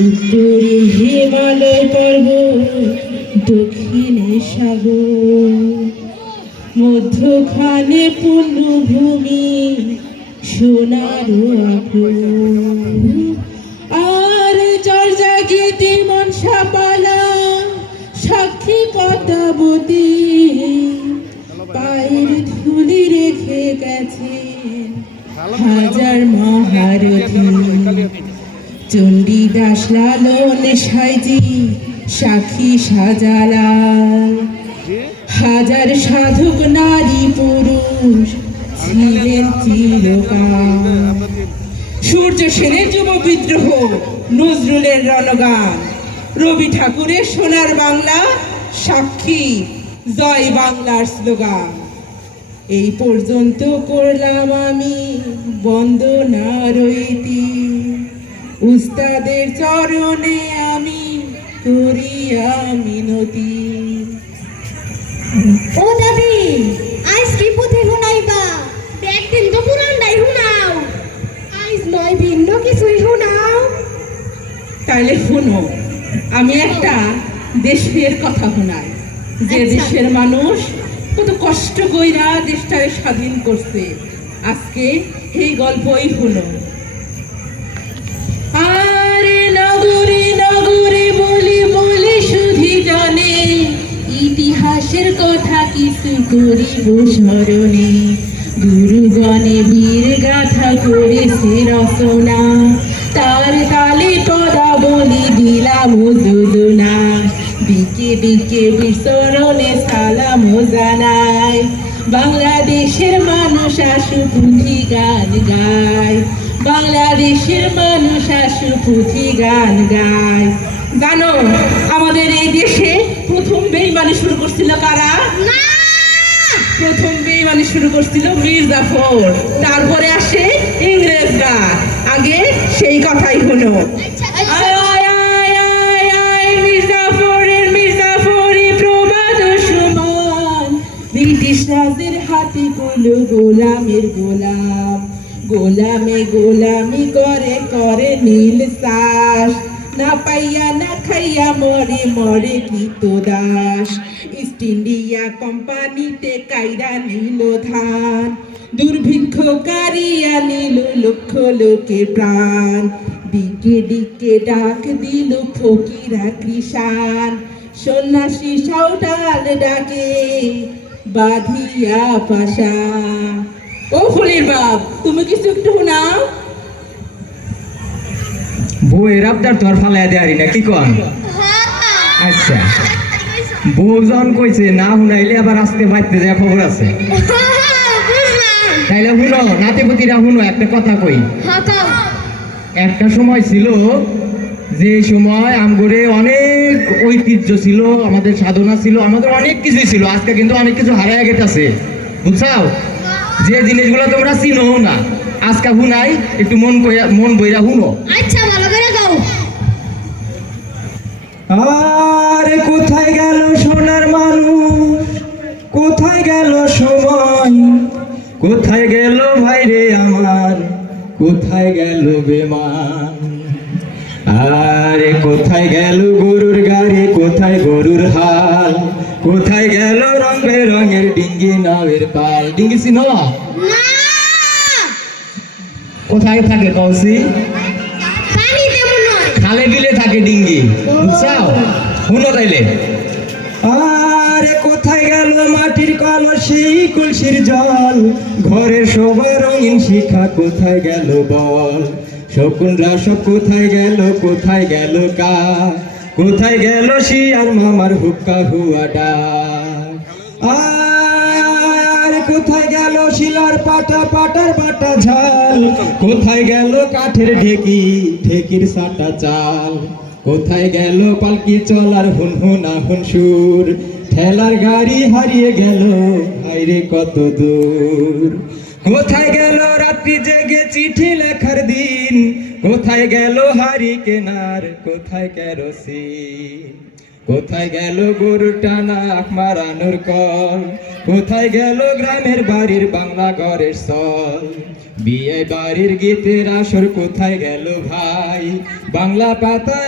উত্তরে হিমালয় পর্বত দক্ষিণে সাগর মধ্যখানে পূর্ণভূমি সোনার আর চর্যা গীতি মনসাপালা সাক্ষী পদ্মাবতী। হাজার মহারথী। চণ্ডীদাস লালন সাইজি, সাক্ষী সাজালাল হাজার সাধক নারী পুরুষ ছিলেন চিরকাল সূর্য সেনের যুব বিদ্রোহ, নজরুলের রণগান। রবি ঠাকুরের সোনার বাংলা সাক্ষী, জয় বাংলার স্লোগান। এই পর্যন্ত করলাম আমি বন্দনা রইতি উস্তাদের চরণে আমি করিয়া মিনতি। ও দাদি আজ কি পুঁথি শুনাইবা? একদিন তো পুরানটাই শুনাও। আজ নয় ভিন্ন কিছুই শুনাও। তাইলে শোনো আমি একটা দেশের কথা শোনাই। যে আচ্ছা। দেশের মানুষ কত কষ্ট কইরা দেশটাকে স্বাধীন করছে। আজকে এই গল্পই হলো। আরে নগরে নগরে, বলি বলি শুধু জানে, ইতিহাসের কথা কিছু করিব স্মরণে গুরুগণে বীর গাথা করেছে রচনা। তার তালে পদা বলি দিলাম দিকে দিকে বিচরণে সালাম জানায় বাংলাদেশের মানুষ আসু পুঁথি গান গায়। বাংলাদেশের মানুষ আসু পুঁথি গান গায়। জানো আমাদের এই দেশে প্রথম বেইমানি শুরু করছিল কারা? প্রথম বেইমানি শুরু করছিল মীর জাফর তারপরে আসে ইংরেজরা। আগে সেই কথাই হলো। রাজের হাতে কলো গোলামের গোলাম। গোলামে গোলামি করে করে নীল চাষ না পাইয়া, না খাইয়া মরে মরে কৃত দাস। ইস্ট ইন্ডিয়া কোম্পানিতে কাইরা নিল ধান। দুর্ভিক্ষকারিয়া নিল লক্ষ লোকে প্রাণ। দিকে দিকে ডাক দিল ফকিরা কৃষান সন্ন্যাসী সাউটাল ডাকে বাঁধিয়া পাশা। ও ফুলির বাপ তুমি কিছু একটু শোনাও। বউয়ের আবদার তোর ফালাই দেয়ারি না কি কন হ্যাঁ আচ্ছা। বউ যখন কইছে না শুনাইলে আবার আসতে বাড়তে যায় খবর আছে? তাইলে শুনো নাতিপতিরা শুনো একটা কথা কই। হ্যাঁ একটা সময় ছিল যে সময় আমগরে অনেক ঐতিহ্য ছিল আমাদের সাধনা ছিল আমাদের অনেক কিছু ছিল আজকে কিন্তু অনেক কিছু হারায় গেছে বুঝছাও? যে জিনিসগুলো তোমরা চিনো না। আজকে শুনাই একটু মন মন বইরা শুনো আচ্ছা ভালো করে গাও। আরে কোথায় গেল সোনার মানুষ? কোথায় গেল সময়? কোথায় গেল ভাইরে আমার? কোথায় গেল বেমান? আরে কোথায় গেল গরুর গাড়ি কোথায় গরুর হাল? কোথায় গেল রং বেরঙের ডিঙ্গি নাওয়ের পাল? ডিঙ্গি চিনো কোথায় থাকে কৌশি? খালে বিলে থাকে ডিঙ্গি। বুঝছাও? শুনো তাইলে। আরে কোথায় গেল মাটির কলসি, কুলসির জল? ঘরে সবাই রঙিন শিখা, কোথায় গেল বল? শকুনরা সব কোথায় গেল কোথায় গেল কা কোথায় গেল শিয়ার মামার হুক্কা হুয়াডা? আর কোথায় গেল শিলার পাটা, পাটার পাটা ঝাল? কোথায় গেল কাঠের ঢেকি, ঢেকির সাটা চাল? কোথায় গেল পালকি চলার হুন হুনা হুন সুর ঠেলার গাড়ি হারিয়ে গেল হাইরে কত দূর? কোথায় গেল রাত্রি জেগে চিঠি লেখার দিন? কোথায় গেল হারি কেনার কোথায় কেরোসিন? কোথায় গেল গরু টানা মারানোর কল? কোথায় গেল গ্রামের বাড়ির বাংলা ঘরের সল? বিয়ে বাড়ির গীতের আসর কোথায় গেল ভাই? বাংলা পাতা